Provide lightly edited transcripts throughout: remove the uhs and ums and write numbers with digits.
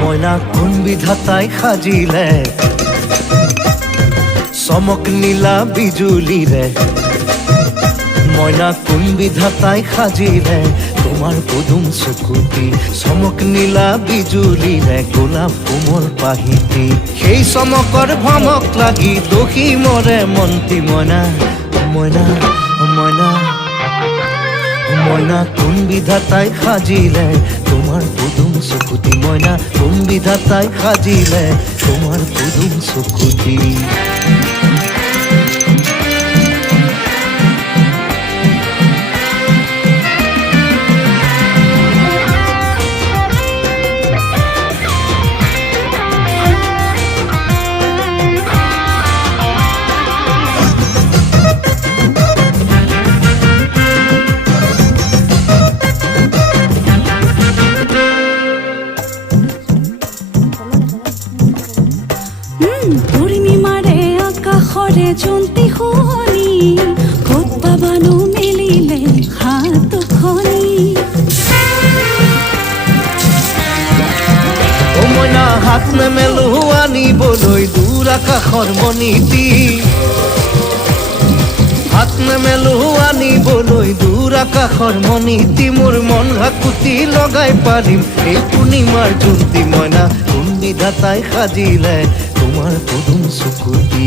ময়না কোন বিধাতাই সাজিলে চমক নীলা বিজুলিৰে ময়না কোন বিধাতাই সাজিলে তোমাৰ পদুম চকুতি চমক নীলা বিজুলিৰে গোলাপ কোমল পাহিতি সেই চমকৰ ভমক লাগি দোষী মৰে মন্তি ময়না ময়না ময়না ময়না কোন বিধাতাই সাজিলে তোমাৰ পদুম চকুতি ময়না কোন বিধাতাই সাজিলে তোমাৰ পদুম চকুতি পূৰ্ণিমাৰে আকাশৰে জন্তি শুৱনি ক'ত পাবানো মেলিলে হাতখনি ও ময়না হাত নেমেলো আনিবলৈ দূৰ আকাশৰ মণিটি হাত নেমেলো আনিবলৈ দূৰ আকাশৰ মণিটি মোৰ মন হাকুতি লগাই পাৰিম এই পূৰ্ণিমাৰ জন্তি ময়না কোন বিধাতাই সাজিলে তোমাৰ পদুম চকুতি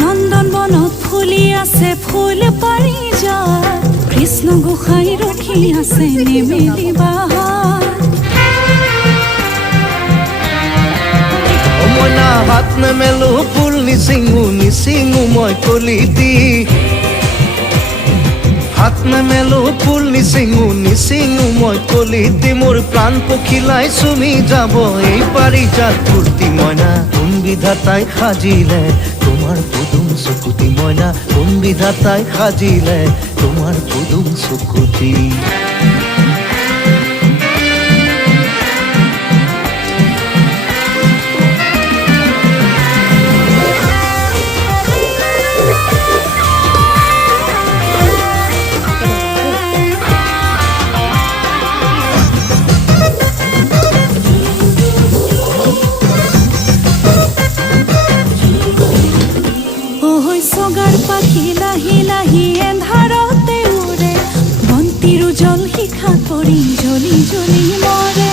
নন্দন বনত ফুলি আছে ফুল পাৰিজাত কৃষ্ণ গোসাঁই ৰখি আছে নেমেলি বাহাত ময়না হাত নেমেলো ফুল নিচিঙু মই কলিতি হাত নেমেলো ফুল নিচিঙু মই কলিতি মোৰ প্ৰাণ পখিলাই চুমি যাব এই পাৰিজাত ফুৰ্তি ময়না কোন বিধাতাই সাজিলে তোমাৰ পদুম চকুতি ময়না কোন বিধাতাই সাজিলে তোমাৰ পদুম চকুতি চগাৰ পাখি লাহি লাহি এন্ধাৰতে উৰে বন্তিৰ জল শিখা পৰি জ্বলি জ্বলি মৰে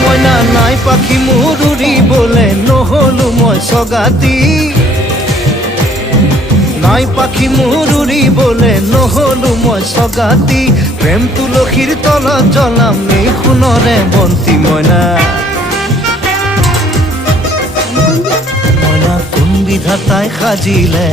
ময়না নাই পাখি মোৰ উৰিবলে নহলো মই চগাতি নাই পাখি মোৰ উৰিবলে নহলো মই চগাতি প্ৰেম তুলসীৰ তলত জ্বলাম এই সোণৰে বন্তি ময়না ময়না কোন বিধাতাই সাজিলে